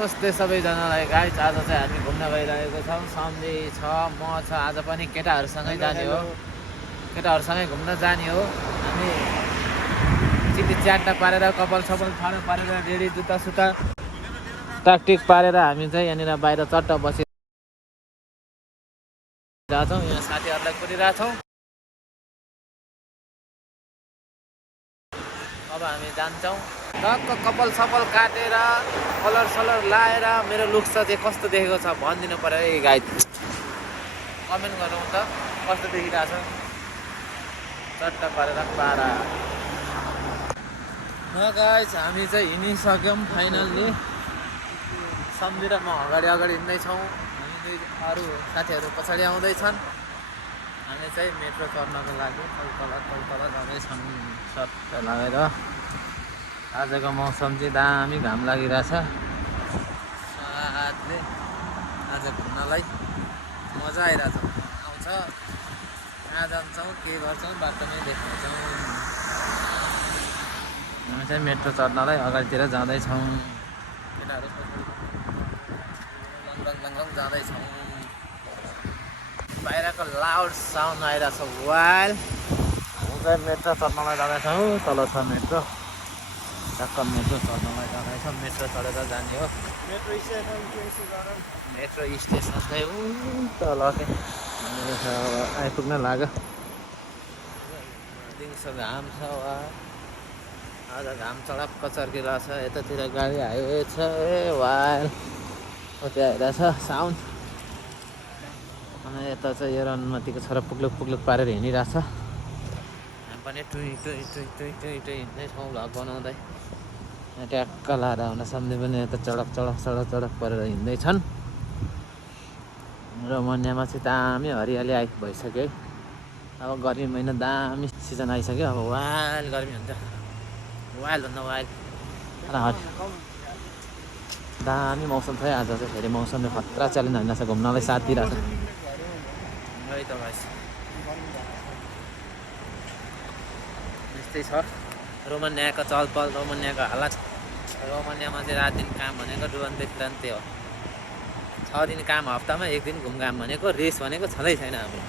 नमस्ते सबैजनालाई गाइस। आज चाहिँ हामी घुम्न गइरहेको छौँ। सम्झी छ, म छ। आज पनि केटाहरूसँगै जाने हो, केटाहरूसँगै घुम्न जाने हो। हामी चिटी च्याट्टा पारेर कपाल सपाल फालो पारेर रेडी जुत्ता सुत्ता टाकटिक पारेर हामी चाहिँ यहाँनिर बाहिर चट्ट बसिरहेको छौँ। यहाँ साथीहरूलाई कुरिरहेको छौँ। अब हामी जान्छौँ। टक्क कपाल सपाल काटेर कलर सलर लाएर मेरो लुक्स चाहिँ कस्तो देखेको छ भनिदिनु पर्यो है गाइस। कमेन्ट गरौँ त कस्तो देखिरहेछ। चट्ट पारेर पारा न गाइस। हामी चाहिँ हिँडिसक्यौँ फाइनल्ली। सम्झेर म अगाडि हिँड्दैछौँ। हामी चाहिँ अरू साथीहरू पछाडि आउँदैछन्। हामी चाहिँ मेट्रो चढ्नको लागि तल जाँदैछौँ सट्ट लगाएर। आजको मौसम चाहिँ दामी घाम लागिरहेछ। साथले आज घुम्नलाई मजा आइरहेछ। आउँछ कहाँ जान्छौँ के गर्छौँ बाटोमै देख्नेछौँ। हामी चाहिँ मेट्रो चढ्नलाई अगाडितिर जाँदैछौँ। केटाहरू लङ जाँदैछौँ। बाहिरको लाउड साउन्ड आइरहेछ वाइल। हामी चाहिँ मेट्रो चढ्नलाई जाँदैछौँ। तल छ मेट्रो। टक्क मेट्रो चढ्नलाई जाँदैछौँ। मेट्रो चढेर जाने हो। मेट्रो स्टेसन चाहिँ तल आइपुग्न लाग्यो। दिउँसो घाम छ वा आज घाम चडक्क चर्किरहेछ। यतातिर गाडी हाइवे छ ए वाइल कति आइरहेछ साउन्ड। अनि यता चाहिँ यो रनमतीको छोरा पुग्लुक पारेर हिँडिरहेछ। हामी पनि टुई हिँड्दैछौँ भ्लग बनाउँदै। ट्याक्क लाएर हुन सम्झे पनि यता चडक परेर हिँड्दैछन्। र मन्यामा चाहिँ दामी हरियाली भइसक्यो है। अब गर्मी महिना दामी सिजन आइसक्यो। अब वाइल गर्मी हुन्छ। वाइल भन्दा वाइल दामी मौसम छ है। आज चाहिँ फेरि मौसमले खतरा च्यालेन्ज हान्दैछ। घुम्नलाई साथ दिइरहेछ है त भाइ। यस्तै छ रोमानियाको चलपल, रोमानियाको हालत। रोमानियामा चाहिँ रात दिन काम भनेको डुरन्ते फिरन्ते हो। 6 दिन काम हप्तामा 1 दिन घुमघाम भनेको। रेस भनेको छँदै छैन हाम्रो।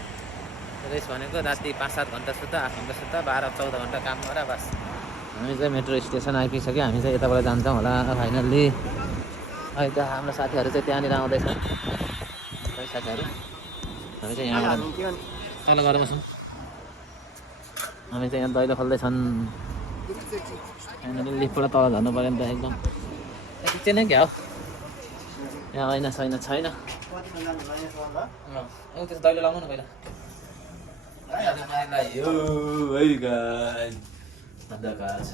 रेस भनेको राति 5-7 घन्टा सुत्दा, 8 घन्टा सुत्दा, 12-14 घन्टा काम गर बस। हामी चाहिँ मेट्रो स्टेसन आइपुगिसक्यो। हामी चाहिँ यताबाट जान्छौँ होला फाइनल्ली। अहिले त हाम्रो साथीहरू चाहिँ त्यहाँनिर आउँदैछ। साथीहरू हामी चाहिँ यहाँबाट तल गएर बसौँ। हामी चाहिँ यहाँ दैलो खोल्दैछन्। यहाँनिर लिफ्टबाट तल झर्नु पऱ्यो नि त एकदम। एकछिन नै क्या हो यहाँ ऐना छैन। त्यसो दैलो लाउनु न पहिला। अन्धकार छ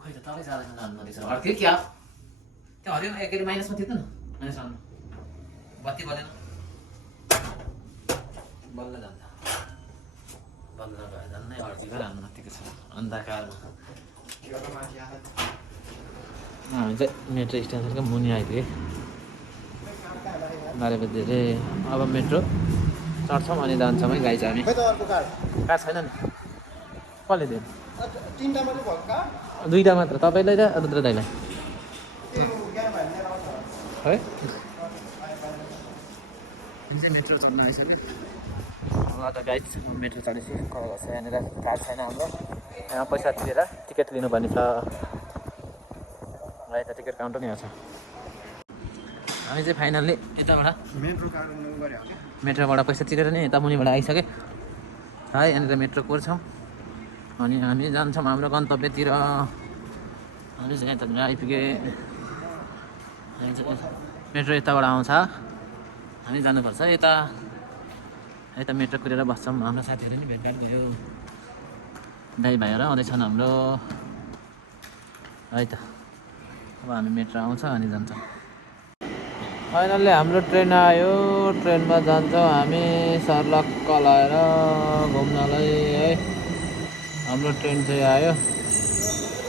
खोइ त तपाईँ जाँदैछ जानुपर्दैछ अर्कै क्या त्यो हरियो एकैले माइनसमा थियो त न। माइनस आउनु बत्ती बलेन बल्ल जान्छ। बल्ल गयो झन्नै अड्किएर अन्तिको छ अन्धकारमा। हामी चाहिँ मेट्रो स्टेसनको मुनि आइपुग्यो। 12 बजी धेरै। अब मेट्रो चढ्छौँ अनि जान्छौँ है गाइस। हामी कार छैन नि कसले दियो? 2टा मात्र तपाईँलाई र रुद्र दाइलाई है। मेट्रो चढ्न आइसक्यो। अब गाइस मेट्रो चढेपछि यहाँनिर कार छैन हाम्रो। यहाँ पैसा तिरेर टिकट लिनुपर्ने छ। यता टिकट काउन्टर यहाँ छ। हामी चाहिँ फाइनल्ली यताबाट मेट्रोबाट पैसा तिरेर नि यता मुनिबाट आइसक्यो है। यहाँनिर मेट्रो कोर्छौँ अनि हामी जान्छौँ हाम्रो गन्तव्यतिर। हामी चाहिँ यतातिर आइपुगे। मेट्रो यताबाट आउँछ। हामी जानुपर्छ यता मेट्रो कुरेर बस्छौँ। हाम्रो साथीहरू नि भेटघाट गयो। दाइ भाइहरू आउँदैछन् हाम्रो है त। अब हामी मेट्रो आउँछ अनि जान्छौँ। फाइनल्ली हाम्रो ट्रेन आयो। ट्रेनमा जान्छौँ हामी सर्लक्क लगाएर घुम्नलाई है। हाम्रो ट्रेन चाहिँ आयो।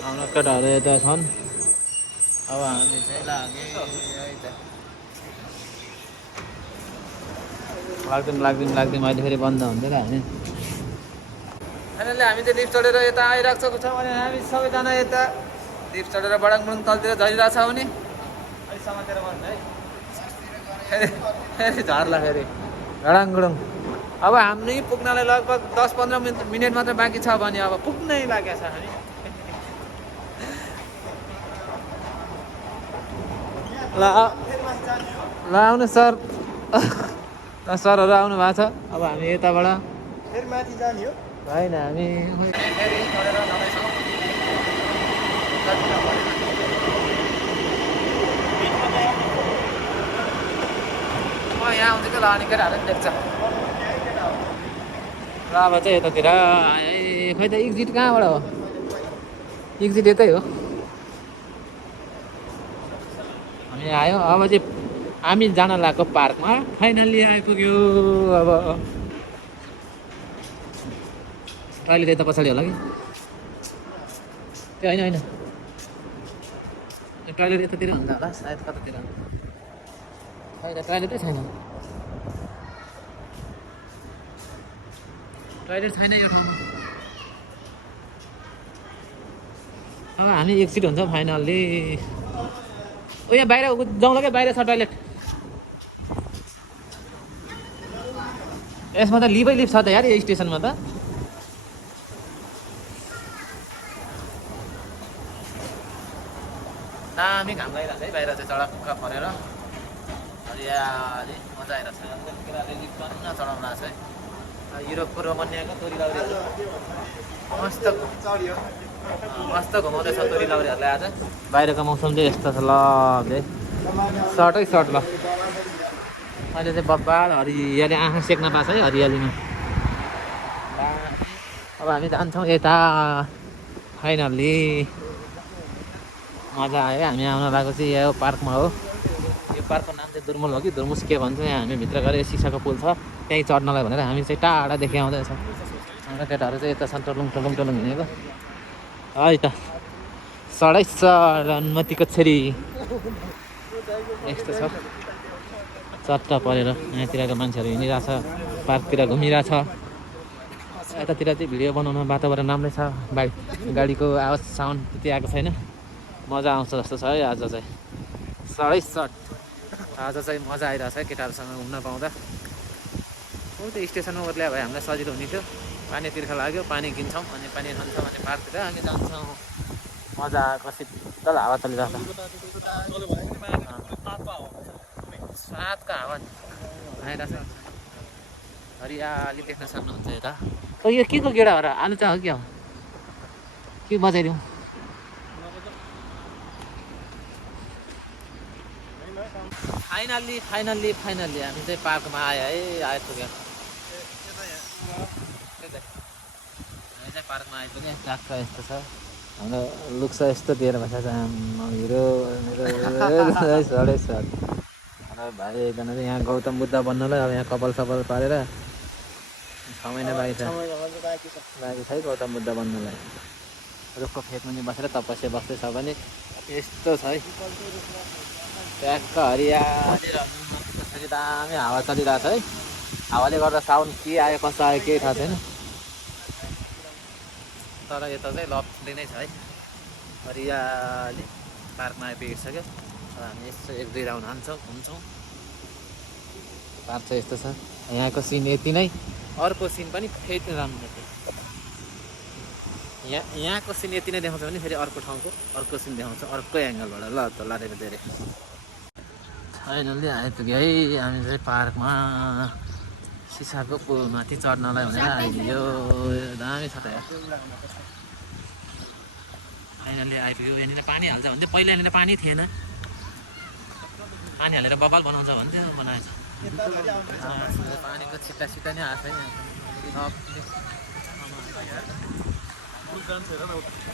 हाम्रो केटाहरू यता छन्। अब हामी चाहिँ लाग्यो है त। लाग्दिउँ अहिले फेरि बन्द हुँदैन हामी। फाइनल्ली हामी चाहिँ लिफ्ट चढेर यता आइरहेको छौँ अनि हामी सबैजना यता लिफ्ट चढेर बडाङ बडाङ तलतिर झरिरहेको छ भने अलिक समातेर भन्नु है फेरि झर्ला फेरि गडाङ गुडुङ अब हामी पुग्नलाई लगभग 10-15 मिनट मात्र बाँकी छ भने अब पुग्नै लागेको छ हामी ल आउनु सर सरहरू आउनु भएको छ अब हामी यताबाट फेरि माथि जाने हो होइन हामी यहाँ आउँदै ल अनि केटाहरू पनि देख्छ र अब चाहिँ यतातिर खै त एक्जिट कहाँबाट हो एक्जिट यतै हो हामी आयो अब चाहिँ हामी जान लागेको पार्कमा फाइनल्ली आइपुग्यो अब टोइलेट यता पछाडि होला कि त्यो होइन होइन टोइलेट यतातिर हुन्छ होला सायद कतातिर होइन टोइलेटै छैन टोइलेट छैन यो ठाउँमा अब हामी एक्सिट हुन्छ फाइनल्ली ओ यहाँ बाहिर जाउँला क्या बाहिर छ टोइलेट यसमा त लिभै लिभ छ त यार यो स्टेसनमा त दामी घाम लागिरहेको छ है बाहिर चाहिँ चडक्क परेर हरियाली मजा आइरहेको छ केटाले लिभ पनि नचढाउनु भएको छ है युरोपको रोमानियाको तोरी लाउरीहरू मस्त घुमाउँदैछ तोरी लाउरीहरूलाई आज बाहिरको मौसम चाहिँ यस्तो छ ल सर्टै सर्ट ल अहिले चाहिँ बब्बाल हरियाली आँखा सेक्न पाएको छ है हरियालीमा अब हामी जान्छौँ यता फाइनल्ली मजा आयो हामी आउन लागेको चाहिँ यो पार्कमा हो यो पार्कको नाम चाहिँ दुर्मुल हो कि दुर्मुस के भन्छ यहाँ हामी भित्र गएर सिसाको पुल छ त्यहीँ चढ्नलाई भनेर हामी चाहिँ टाढादेखि आउँदैछ हाम्रो केटाहरू चाहिँ यता छ टलुङ टलुङ टलुङ हिँडेको है त सडै सन्मतिको छोरी यस्तो छ चट्ट परेर यहाँतिरको मान्छेहरू हिँडिरहेछ पार्कतिर घुमिरहेछ यतातिर चाहिँ भिडियो बनाउन वातावरण राम्रै छ गाडीको आवाज साउन्ड त्यति आएको छैन मजा आउँछ जस्तो छ है आज चाहिँ सडै सट आज चाहिँ मजा आइरहेछ है केटाहरूसँग घुम्न पाउँदा हो त्यो स्टेसनमा ओर्ल्या भए हामीलाई सजिलो हुने थियो पानी तिर्खा लाग्यो पानी किन्छौँ अनि पानी खान्छौँ अनि पार्कतिर हामी जान्छौँ मजा आएको शीतल हावा चलिरहेको सातको हावा आइरहेछ हरियाली देख्न सक्नुहुन्छ यता यो के को गेडा हो र आलु चाहिँ हो क्या हो के बजाइदिउँ फाइनल्ली फाइनल्ली फाइनल्ली हामी चाहिँ पार्कमा आयो है आइपुग्यो हामी चाहिँ पार्कमा आइपुग्यो ट्याक्क यस्तो छ हाम्रो लुक्स यस्तो दिएर बसेको छ हिरो सडै सर भाइ एकजना चाहिँ यहाँ गौतम बुद्ध बन्नलाई अब यहाँ कपाल सपाल पारेर 6 महिना बाँकी छ गौतम बुद्ध बन्नलाई रुखको फेदमा नि बसेर तपस्या बस्दैछ भने यस्तो छ है ट्याक्क हरियाली त्यसरी दामी हावा चलिरहेको छ है हावाले गर्दा साउन्ड के आयो कसो आयो केही थाहा छैन तर यता चाहिँ लभली नै छ है हरियाली पार्कमा आइपुगिसक्यो हामी यस्तो 1-2 राउन्ड हान्छौँ घुम्छौँ पार्क चाहिँ यस्तो छ यहाँको सिन यति नै अर्को सिन पनि फेरि राम्रो थियो यहाँको सिन यति नै देखाउँछ भने फेरि अर्को ठाउँको अर्को सिन देखाउँछ अर्को एङ्गलबाट ल त लाएर धेरै फाइनल्ली आइपुग्यो है हामी चाहिँ पार्कमा सिसाको पुलमाथि चढ्नलाई भनेर आइदियो दामी छ त यहाँ फाइनल्ली आइपुग्यो यहाँनिर पानी हाल्छ भन्थ्यो पहिला यहाँनिर पानी थिएन पानी हालेर बबाल बनाउँछ भन्थ्यो बनाएछ पानीको छिट्टा छिट्टा नै आएको छ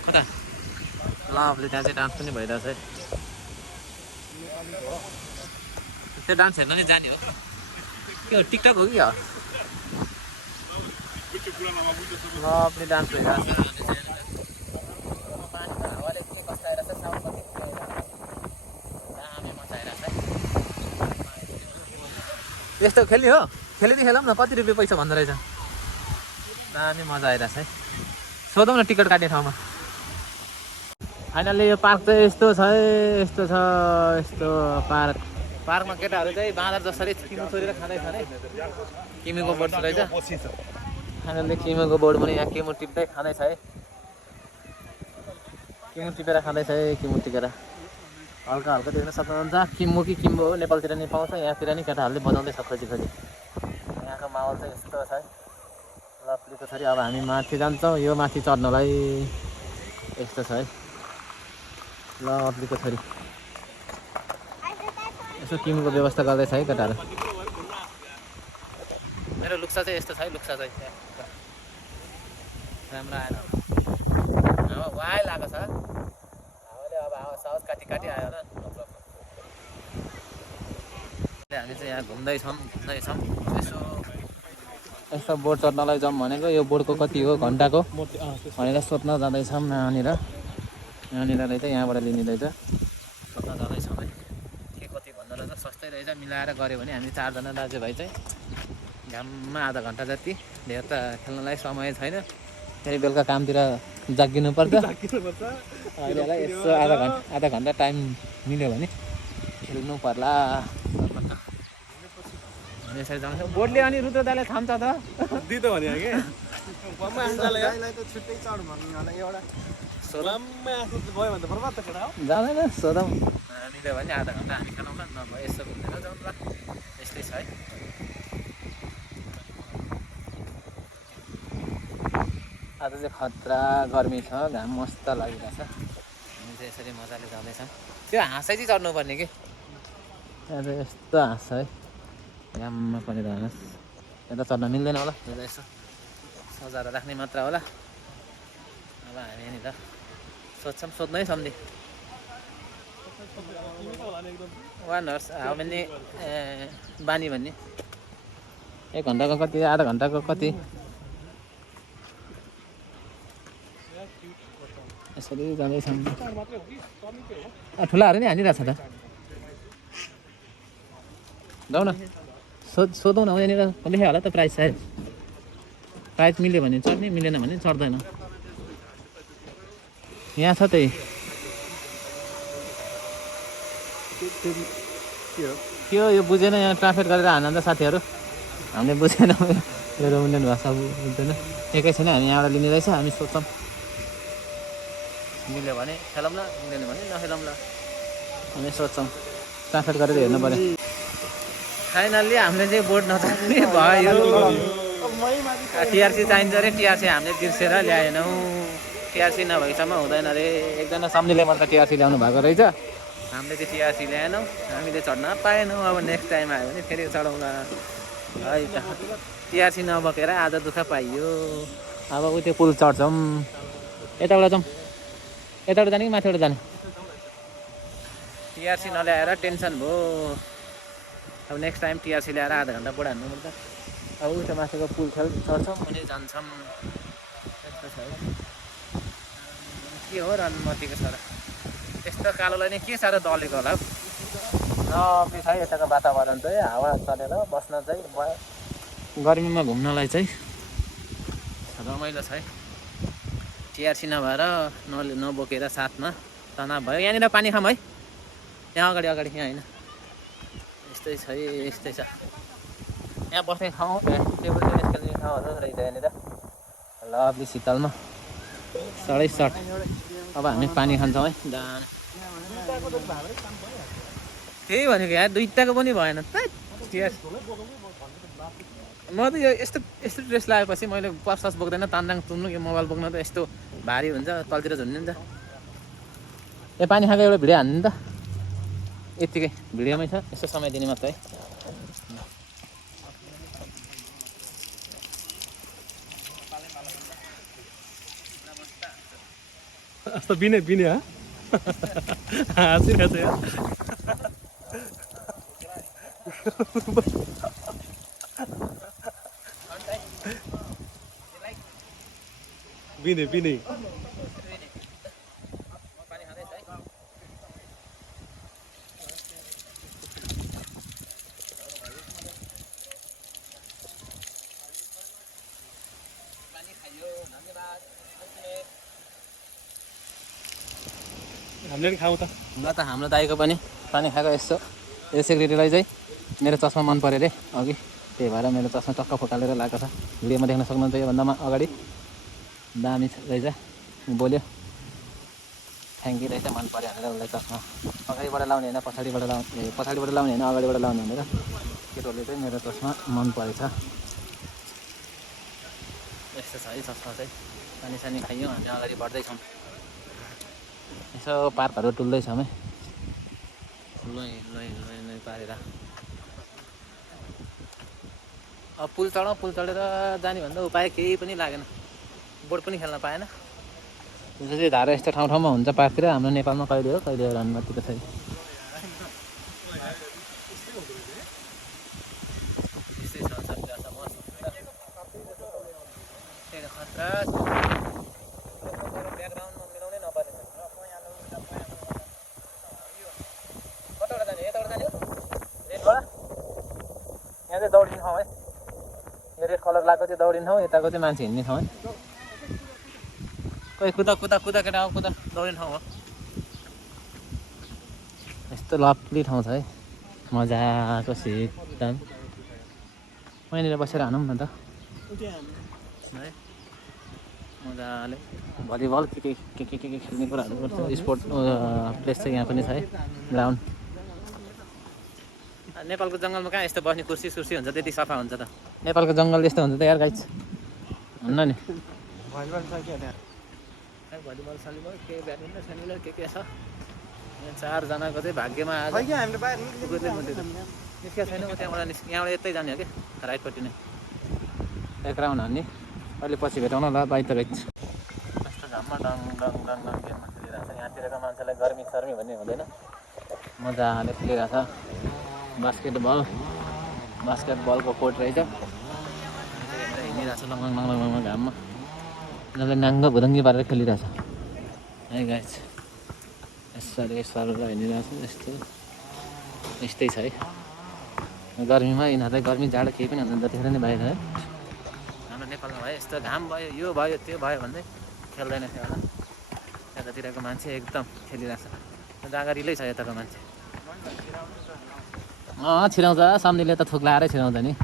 कता लभले त्यहाँ चाहिँ डान्स पनि भइरहेछ है त्यो डान्स हेर्न नै जाने हो के हो टिकटक हो कि लभले डान्स भइरहेछ पानीको हावाले चाहिँ कस्तो आइरहेछ साउन्ड कति दामी मचाइरहेछ है यस्तो खेल्ने हो खेलिदियो खेलौँ न कति रुपियाँ पैसा भन्दो रहेछ दामी मजा आइरहेछ है सोधौँ न टिकट काट्ने ठाउँमा फाइनल्ली यो पार्क चाहिँ यस्तो छ है, यस्तो छ, यस्तो पार्क। पार्कमा केटाहरू चाहिँ बाँदर जसरी किमु छोडेर खाँदैछ अरे। किमुको बोर्ड रहेछ। फाइनल्ली किमुको बोर्ड पनि यहाँ किमु टिप्दै खाँदैछ है। किमु टिपेर खाँदैछ है, किमु टिपेर। हल्का हल्का देख्न सक्नुहुन्छ किम्बो कि किम्बो हो, नेपालतिर नि पाउँछ, यहाँतिर नि केटाहरूले बजाउँदैछ खोजी खोजी। यहाँको माहौल चाहिँ यस्तो छ है। लप्लीको छोरी। अब हामी माथि जान्छौँ, यो माथि चढ्नलाई यस्तो छ है लप्लीको छोरी। यसो किमुको व्यवस्था गर्दैछ है केटाहरू। मेरो लुक्सा चाहिँ यस्तो छ है, लुक्सा चाहिँ राम्रो आएन। हावा वाइ लागेको छ। हावाले अब हावा साउथ काटी काटी आयो होला। हामी चाहिँ यहाँ घुम्दैछौँ यसो यस्तो बोट चढ्नलाई जाउँ भनेको। यो बोटको कति हो घन्टाको भनेर सोध्न जाँदैछौँ यहाँनिर रहेछ, यहाँबाट लिने रहेछ। सोध्न जाँदैछौँ है के कति भन्दो रहेछ। सस्तै रहेछ, मिलाएर गऱ्यो भने हामी 4 जना दाजुभाइ चाहिँ घाममा आधा घन्टा जति। धेर त खेल्नलाई समय छैन, फेरि बेलुका कामतिर जागिनु पर्छ। अहिलेलाई यसो आधा घन्टा टाइम मिल्यो भने खेल्नु पर्ला। यसरी जान्छ बोटले। अनि रुद्र दाले थाम्छ त दिदो भने के गाईलाई त छुट्टै चढ भन्नु होला एउटा सोलाममा आफू भयो भने त बर्बाद त केटा हो। जाँदैन सोधौँ हामीले भने आधा घन्टा हामी खानौँला, नभए यसो घुमेर जाउँला। यस्तै छ है। आज चाहिँ खतरा गर्मी छ, घाम मस्त लागिरहेछ। हामी चाहिँ यसरी मजाले जाँदैछौँ। त्यो हाँसै चाहिँ चढ्नुपर्ने कि आज यस्तो हाँस है घाममा पनि हेर्नुहोस्। यता चढ्न मिल्दैन होला, यसो सजाएर राख्ने मात्र होला। अब हामी यहाँनिर सोध्छौँ, सोध्नै सम्झे 1 आवर्स हाउ मेनी बानी भन्ने 1 घन्टाको कति, आधा घन्टाको कति, यसरी जाँदैछौँ। ठुलाहरू नि हानिरहेको छ त। जाउँ न सोधौँ न। यहाँनिर लेख्यो होला त प्राइस सायद। प्राइस मिल्यो भने चढ्ने, मिलेन भने चढ्दैन। यहाँ छ त्यही के हो यो बुझेन। यहाँ ट्रान्सलेट गरेर हान्छ साथीहरू, हामीले बुझेन। यो रोमनियन भाषा बुझ्दैन। एकैछिन हामी यहाँबाट लिने रहेछ। हामी सोध्छौँ, मिल्यो भने खेलौँला, मिलेन भने नखेलौँला। हामी सोध्छौँ, ट्रान्सलेट गरेर हेर्नु पऱ्यो। फाइनल्ली हामीले चाहिँ बोर्ड नचढ्ने भयो। टिआरसी चाहिन्छ अरे, टिआरसी हामीले बिर्सेर ल्याएनौँ। टिआरसी नभएसम्म हुँदैन अरे। एकजना सम्झिले मात्र टिआरसी ल्याउनु भएको रहेछ, हामीले चाहिँ टिआरसी ल्याएनौँ। हामीले चढ्न पाएनौँ। अब नेक्स्ट टाइम आयो भने फेरि चढाउँला है त। टिआरसी नबोकेर आज दुःख पाइयो। अब उ त्यो पुल चढ्छौँ। यताबाट जाउँ, यताबाट जाने कि माथिबाट जाने। टिआरसी नल्याएर टेन्सन भयो। अब नेक्स्ट टाइम टिआरसी ल्याएर आधा घन्टा बुढा हान्नुपर्छ। अब उठो माथिको पुल चढ्छौँ अनि जान्छौँ। यस्तो छ है। के हो रनमतीको छोरा, यस्तो कालोलाई नै के साह्रो दलेको होला हौ। नपिस है यताको वातावरण चाहिँ हावा चलेर बस्न चाहिँ गर्मीमा घुम्नलाई चाहिँ रमाइलो छ है। टिआरसी नभएर नबोकेर साथमा तनाव भयो। यहाँनिर पानी खाऊँ है, यहाँ अगाडि यहाँ होइन। यस्तै छ है, यस्तै छ। यहाँ बस्ने ठाउँ, टेबल टेनिस खेल्ने ठाउँहरू रहेछ यहाँनिर लभली शीतलमा सडै सर्ट। अब हामी पानी खान्छौँ है। त्यही भनेको यार, दुईटाको पनि भएन त। म त यो यस्तो ड्रेस लगाएपछि मैले पर्स बोक्दैन, तान्दाङ तुन्नु यो मोबाइल बोक्न त यस्तो भारी हुन्छ, तलतिर झुन्ने हुन्छ। यो पानी खाएको एउटा भिडियो हान्नु नि त। यत्तिकै भिडियोमै छ, यसो समय दिने मात्र है। अस्ता बिने हा हाँसिरहेछ यार। बिने हामीले पनि खाउँ त। ल त हाम्रो दाइको पनि पानी खाएको यसो यो सेक्रेटरीलाई चाहिँ मेरो चस्मा मन पऱ्यो अरे अघि, त्यही भएर मेरो चस्मा टक्क फुटालेर लगाएको छ। भिडियोमा देख्न सक्नुहुन्छ योभन्दा अगाडि दामी रहेछ, बोल्यो फ्याङ्की रहेछ, मन पऱ्यो भनेर उसलाई चस्मा अगाडिबाट लाउने होइन पछाडिबाट लाउने होइन अगाडिबाट लाउने भनेर केटोले चाहिँ मेरो चस्मा मन परेछ। यस्तो छ है चस्मा चाहिँ। पानी सानी खाइयो हामी अगाडि बढ्दैछौँ। यसो पार्कहरू टुल्दैछौँ है, लै पारेर। अब पुल चढेर जाने भन्दा उपाय केही पनि लागेन, बोट पनि खेल्न पाएन। जुन चाहिँ धारा यस्तो ठाउँमा हुन्छ पार्कतिर, हाम्रो नेपालमा कहिले हो अनुमतिको छैन। यहाँ चाहिँ दौडिने ठाउँ है, यो रेड कलर लगाएको चाहिँ दौडिने ठाउँ, यताको चाहिँ मान्छे हिँड्ने ठाउँ है। कोही कुदा केटा कुदा दौडिने ठाउँ हो। यस्तो लभली ठाउँ छ है, मजाको शीतल। वहीँनिर बसेर हानौँ न त है, मजाले भलिबल के खेल्ने कुराहरू गर्छ। स्पोर्ट प्लेस चाहिँ यहाँ पनि छ है, ग्राउन्ड। नेपालको जङ्गलमा कहाँ यस्तो बस्ने कुर्सी सुर्सी हुन्छ, त्यति सफा हुन्छ त। नेपालको जङ्गल यस्तो हुन्छ त यार गाइज, हुन्न नि। भलिबल छ के त्यहाँ? भलिबल सलिबल के ब्याडमिन्टन सेनिबल के छ। यहाँ 4 जनाको चाहिँ भाग्यमा आज हामीले बाहिर निस्केको छैन। त्यहाँबाट यहाँबाट यतै जाने हो कि राइटपट्टि नै एक राउन्ड हान्ने। अहिले पछि भेटौँ न ल, बाइ त गाइज। यस्तो घाममा डङ गेममा खेलिरहेको छ। यहाँतिरको मान्छेलाई गर्मी सर्मी भन्ने हुँदैन, मजाले खेलिरहेको छ। बास्केटबलको कोर्ट रहेछ, हिँडिरहेको छ लङ घाममा। उनीहरूले नाङ्गो भुदङ्गी पारेर खेलिरहेछ है गाइज। यसरी हिँडिरहेको छ। यस्तै छ है गर्मीमा। यिनीहरूलाई गर्मी जाडो केही पनि हुँदैन, जतिखेर नै बाहिर है। हाम्रो नेपालमा भयो यस्तो घाम भयो, यो भयो त्यो भयो भन्दै खेल्दैन थियो होला। यतातिरको मान्छे एकदम खेलिरहेछ, जाँगरिलै छ यताको मान्छे। छिराउँछ सम्झिले त थुक लाएरै छिराउँछ नि।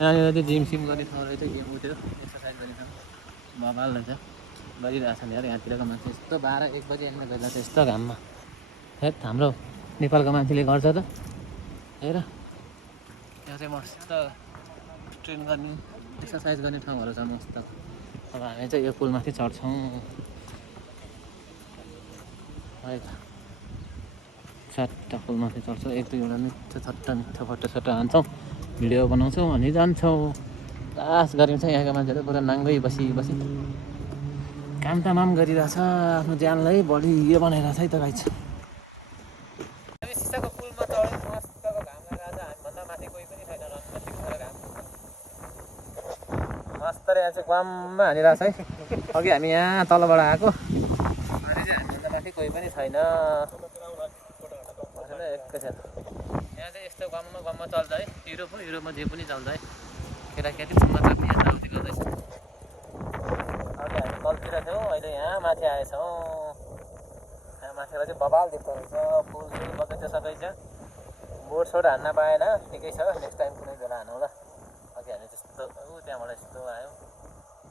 यहाँनिर चाहिँ जिम सिम गर्ने ठाउँ रहेछ, गेम उठ्यो एक्सर्साइज गर्ने ठाउँ बबाल रहेछ, गरिरहेछ नि यार। यहाँतिरको मान्छे यस्तो 12-1 बजी यहाँनिर गइरहेछ यस्तो घाममा। हेट हाम्रो नेपालको मान्छेले गर्छ त हेर। यहाँ चाहिँ मस्त ट्रेन गर्ने एक्सर्साइज गर्ने ठाउँहरू छ मस्त। अब हामी चाहिँ यो पुलमाथि चढ्छौँ है त। 4टा पुलमाथि चढ्छौँ, 1-2वटा मिठो फोटो हान्छौँ, भिडियो बनाउँछौँ अनि जान्छौँ। लास्ट गर्मी छ यहाँको मान्छेहरू पुरा नाङ्गै बसी काम तमाम गरिरहेछ, आफ्नो ज्यानलाई बढी यो बनाइरहेछ है त गाइज। हामी सिसाको पुलमा चढ्यौँ, मस्तको घाम लगाएर हामीभन्दा माथि कोही पनि छैन, मस्त यहाँ चाहिँ ग्वाममा हानिरहेछ है। अघि हामी यहाँ तलबाट आएको, अहिले चाहिँ हामीभन्दा माथि कोही पनि छैन। एकैछिन यहाँ चाहिँ यस्तो गममा चल्छ है, युरोपमा जे पनि चल्छ है। केटाकेटी चुम्मा चाप्ने यताउति गर्दैछ। अघि हामी तलतिर थियौँ, अहिले यहाँ माथि आएछौँ। यहाँ माथिबाट चाहिँ बबाल देख्दो रहेछ, फुल बगैँचा छ। बोट हान्न पाएन, ठिकै छ, नेक्स्ट टाइम कुनै बेला हानौँ ल। अघि हामी त्यस्तो त्यहाँबाट यस्तो आयो,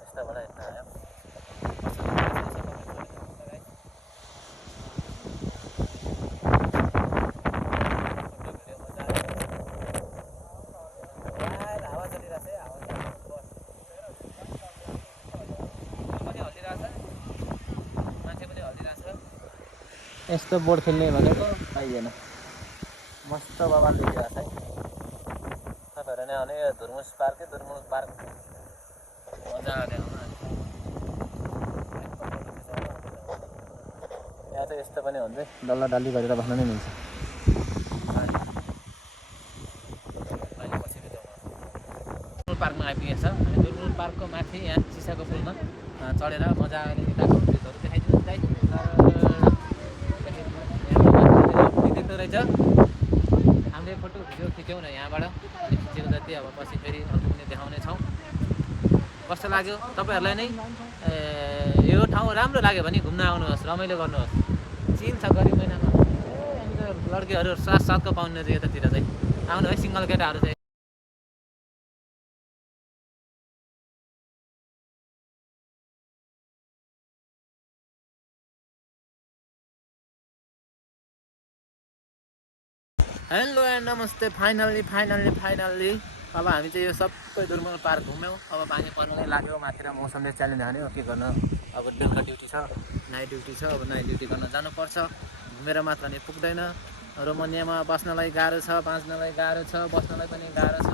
यस्तोबाट यता आयो। यस्तो बोर्ड खेल्ने भनेको पाइएन, मस्त बबाल देखिरहेको छ है। तपाईँहरू नै आउने धुर्मुस पार्क मजाले आउनु। यहाँ चाहिँ यस्तो पनि हुन्छ, डल्लाडल्ली गरेर बस्न नै मिल्छ। पार्कमा आइपुगेछ। दुर्मुल पार्कको माथि यहाँ सिसाको पुलमा चढेर मजाले यताको भिउहरू देखाइदिनु गाइस। देख्दो रहेछ, हामीले फोटो भिडियो खिच्यौँ न यहाँबाट, अनि खिचेको जति अब पछि फेरि अर्को पनि देखाउने छौँ। कस्तो लाग्यो तपाईँहरूलाई नै यो ठाउँ राम्रो लाग्यो भने घुम्न आउनुहोस्, रमाइलो गर्नुहोस्। चिल छ गरिब महिनामा यहाँनिर लड्केहरू साथको पाउने रहेछ यतातिर चाहिँ आउनु है सिङ्गल केटाहरू चाहिँ। हेलो एन्ड नमस्ते। फाइनल्ली अब हामी चाहिँ यो सबै दुर्मल पार्क घुम्यौँ। अब पानी पर्नलाई लाग्यो, माथि र मौसमले च्यालेन्ज हान्यो, के गर्न। अब बेलुका ड्युटी छ, नाइट ड्युटी छ, अब नाइट ड्युटी गर्न जानुपर्छ। घुमेर मात्र नि पुग्दैन। रोमानियामा बस्नलाई गाह्रो छ, बाँच्नलाई गाह्रो छ, बस्नलाई पनि गाह्रो छ,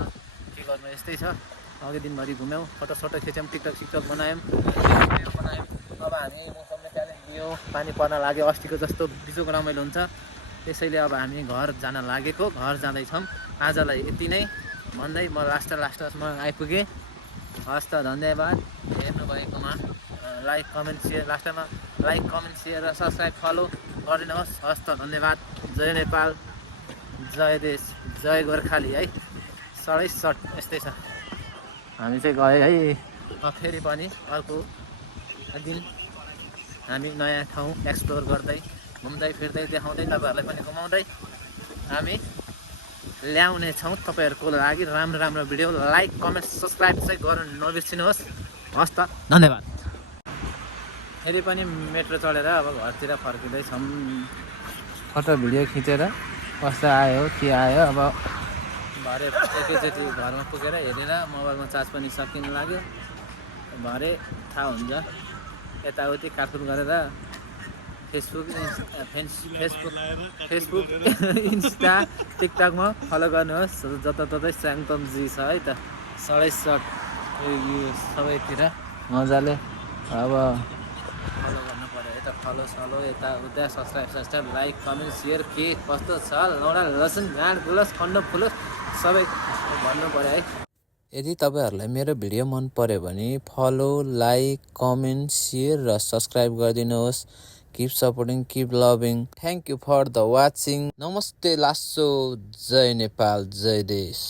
के गर्नु यस्तै छ। अघि दिनभरि घुम्यौँ, फोटो खिच्यौँ, टिकटक बनायौँ। अब हामी मौसमले च्यालेन्ज दियो, पानी पर्न लाग्यो, अस्तिको जस्तो बिजोको रमाइलो हुन्छ। त्यसैले अब हामी घर जान लागेको, घर जाँदैछौँ। आजलाई यति नै भन्दै म लास्टमा आइपुगेँ। हस् त, धन्यवाद हेर्नुभएकोमा। लाइक कमेन्ट सेयर र सब्सक्राइब फलो गरिदिनुहोस्। हस् त, धन्यवाद। जय नेपाल, जय देश, जय गोर्खाली है। सडै सट यस्तै छ। हामी चाहिँ गयो है, फेरि पनि अर्को दिन हामी नयाँ ठाउँ एक्सप्लोर गर्दै घुम्दै फिर्दै देखाउँदै तपाईँहरूलाई पनि घुमाउँदै हामी ल्याउने छौँ तपाईँहरूको लागि राम्रो भिडियो। लाइक कमेन्ट सब्सक्राइब चाहिँ गर्नु नबिर्सिनुहोस्। हस् त, धन्यवाद। फेरि पनि मेट्रो चढेर अब घरतिर फर्किँदैछौँ। फोटो भिडियो खिचेर कस्तो आयो के आयो। अब भरे एकैचोटि घरमा पुगेर हेरेर मोबाइलमा चार्ज पनि सकिन लाग्यो। भरे थाहा हुन्छ। यताउति काटकुट गरेर फेसबुक इन्स्टा टिकटकमा फलो गर्नुहोस्। जताततै स्याङतम जी छ है त, सडै सट यो सबैतिर मजाले अब फलो गर्नु पऱ्यो। यता फलो यता उता सब्सक्राइब लाइक कमेन्ट सेयर के कस्तो छ लौडा लसुन गाँड गुलस खण्ड फुलस सबै भन्नु पऱ्यो है। यदि तपाईँहरूलाई मेरो भिडियो मन पर्यो भने फलो लाइक कमेन्ट सेयर र सब्सक्राइब गरिदिनुहोस्। Keep supporting, keep loving. Thank you for the watching. Namaste Lasso. Jai Nepal, Jai Desh.